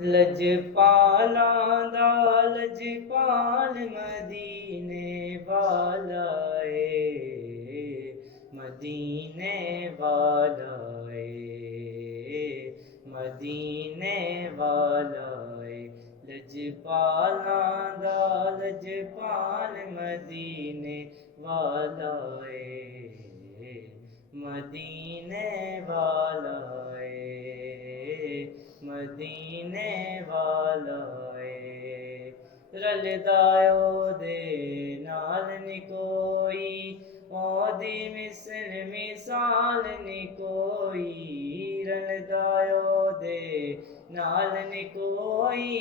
لجپالا دا لجپال مدینے والا اے، مدینے والا اے، مدینے والا اے، لجپالا دا لجپال مدینے والا اے، مدینے والا اے، مدینے والا اے۔ رلدایو دے نال نی کوئی، او دی مثل مثال نی کوئی، رلدایو دے نال نی کوئی،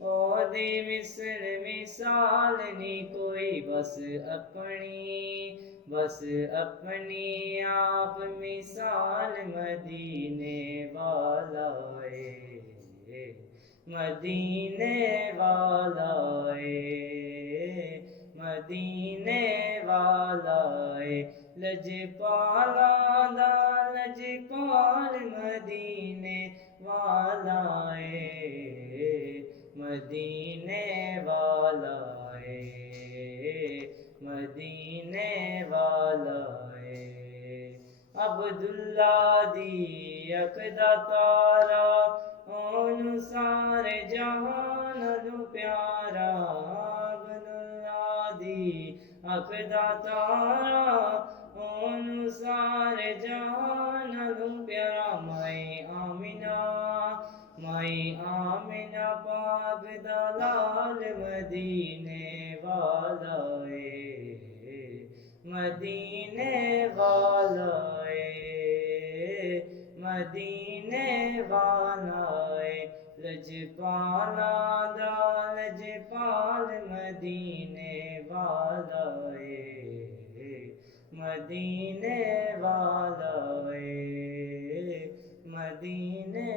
او دی مثل مثال نی کوئی، بس اپنی آپ مثال مدینے والا اے، مدینے والا اے، مدینے والا اے، لجپالا دا لجپال مدینے والا اے، مدینے والا اے، مدینے والا اے۔ عبداللہ دی اک دا تارا، اونوں سارے جہان نوں پیارا، عبداللہ دی اک دا تارا، اونوں سارے جہان نوں پیارا، مائی آمنہ پاک دا لال مدینے والا اے، مدینے والا اے، مدینے والا اے، لجپالا دا لجپال مدینے والا اے، مدینے والا اے، مدینے